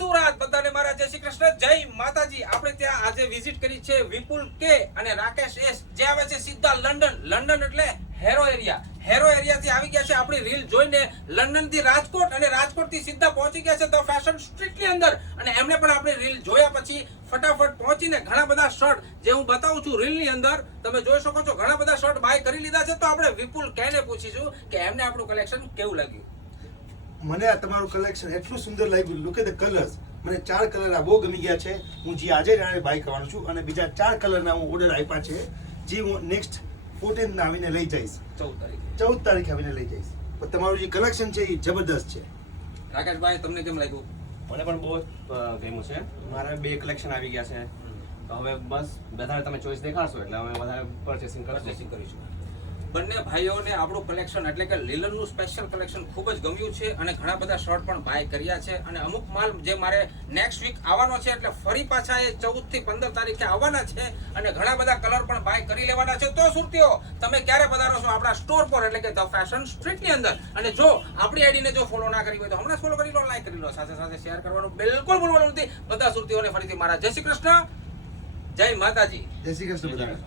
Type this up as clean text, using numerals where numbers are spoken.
સુરાત બધાને મારા જય શ્રી કૃષ્ણ જય માતાજી. આપણે ત્યાં આજે વિઝિટ કરી છે વિપુલ કે અને રાકેશ એસ, જે આવે છે સીધા લંડન એટલે હેરો એરિયાથી આવી ગયા છે. આપણી રીલ જોઈને લંડન થી રાજકોટ અને રાજકોટ થી સીધા પહોંચી ગયા છે ધ ફેશન સ્ટ્રીટ ની અંદર. અને એમને પણ આપણી રીલ જોયા પછી ફટાફટ પહોંચીને ઘણા બધા શર્ટ જે હું બતાવું છું રીલ ની અંદર તમે જોઈ શકો છો, ઘણા બધા શર્ટ બાય કરી લીધા છે. તો આપણે વિપુલ કેને પૂછીશું કે એમને આપણું કલેક્શન કેવું લાગ્યું. મને આ તમારું કલેક્શન એટલું સુંદર લાગ્યું. Look at the colours. મને 4 કલર આ બહુ ગમી ગયા છે. હું જે આજે બાય કરવાનો છું અને બીજા 4 કલરના હું ઓર્ડર આપ્યા છે, જે હું નેક્સ્ટ 14 ના આવીને લઈ જઈશ. 14 તારીખે આવીને લઈ જઈશ. પણ તમારું જે કલેક્શન છે એ જબરદસ્ત છે. રાકેશભાઈ, તમને કેમ લાગ્યું? મને પણ બહુ ગમ્યું છે. મારા 2 કલેક્શન આવી ગયા છે, તો હવે બસ વધારે તમે ચોઈસ દેખાડશો એટલે અમે વધારે પરચેસિંગ કરીશું. બંને ભાઈઓને આપણું કલેક્શન એટલે કે લીલનનું સ્પેશિયલ કલેક્શન ખૂબ જ ગમ્યું છે અને ઘણા બધા શર્ટ પણ બાય કર્યા છે. અને અમુક માલ જે મારે નેક્સ્ટ વીક આવવાનો છે, એટલે ફરી પાછા એ 14 થી 15 તારીખે આવવાના છે અને ઘણા બધા કલર પણ બાય કરી લેવાના છે. તો સુરતીઓ, તમે ક્યારે પધારો છો આપણા સ્ટોર પર એટલે કે ધ ફેશન સ્ટ્રીટ ની અંદર? અને જો આપણી આઈડીને જો ફોલો ના કરી હોય તો હમણાં ફોલો કરી લો, લાઈક કરી લો, સાથે સાથે શેર કરવાનું બિલકુલ ભૂલવાનું નથી. બધા સુરતીઓને ફરીથી મારા જય શ્રી કૃષ્ણ, જય માતાજી. જય શ્રી કૃષ્ણ બધાને.